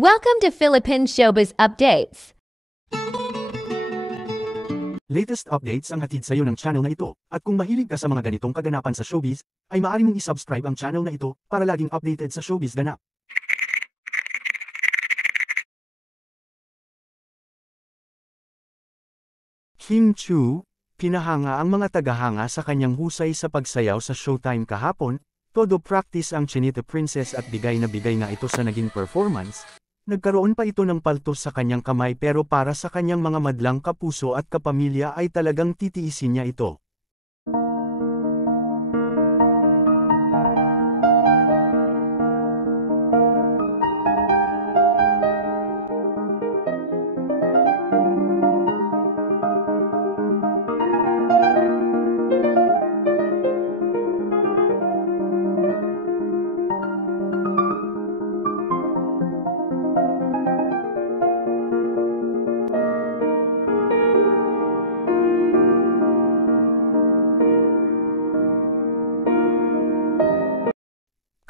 Welcome to Philippine Showbiz Updates. Latest updates ang hatid sa iyo ng channel na ito, at kung mahilig ka sa mga ganitong kaganapan sa showbiz, ay maaari mong isubscribe ang channel na ito para laging updated sa showbiz ganap. Kim Chiu, pinahanga ang mga tagahanga sa kanyang husay sa pagsayaw sa Showtime kahapon, todo practice ang Chinita Princess at bigay na bigay nga ito sa naging performance. Nagkaroon pa ito ng paltos sa kanyang kamay pero para sa kanyang mga madlang kapuso at kapamilya ay talagang titiisin niya ito.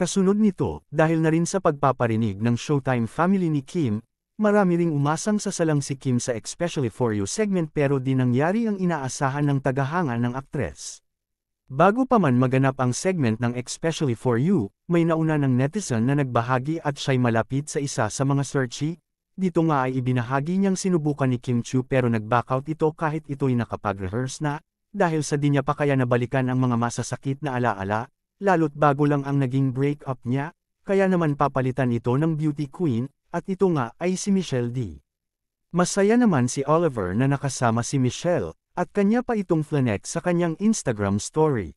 Kasunod nito, dahil na rin sa pagpaparinig ng Showtime family ni Kim, marami ring umasang sasalang si Kim sa Especially For You segment pero di nangyari ang inaasahan ng tagahanga ng aktres. Bago pa man maganap ang segment ng Especially For You, may nauna ng netizen na nagbahagi at siya'y malapit sa isa sa mga searchy. Dito nga ay ibinahagi niyang sinubukan ni Kim Chiu pero nag-backout ito kahit ito'y nakapag-rehearse na, dahil sa di niya pa kaya nabalikan ang mga masasakit na alaala. Lalo't bago lang ang naging break-up niya, kaya naman papalitan ito ng beauty queen, at ito nga ay si Michelle D. Masaya naman si Oliver na nakasama si Michelle, at kanya pa itong flanex sa kanyang Instagram story.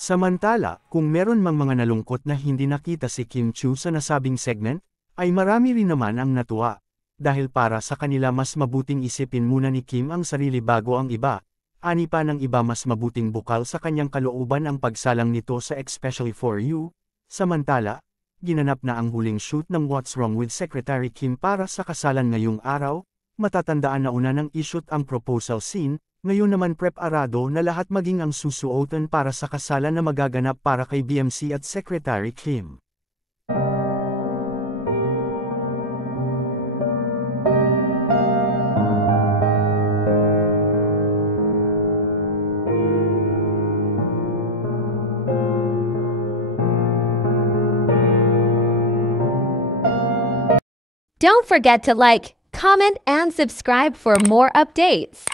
Samantala, kung meron mang mga nalungkot na hindi nakita si Kim Chiu sa nasabing segment, ay marami rin naman ang natuwa. Dahil para sa kanila mas mabuting isipin muna ni Kim ang sarili bago ang iba. Ani pa ng iba mas mabuting bukal sa kanyang kalooban ang pagsalang nito sa Especially For You. Samantala, ginanap na ang huling shoot ng What's Wrong with Secretary Kim para sa kasalan ngayong araw. Matatandaan na una ng ishoot ang proposal scene. Ngayon naman preparado na lahat maging ang susuotan para sa kasalan na magaganap para kay BMC at Secretary Kim. Don't forget to like, comment, and subscribe for more updates.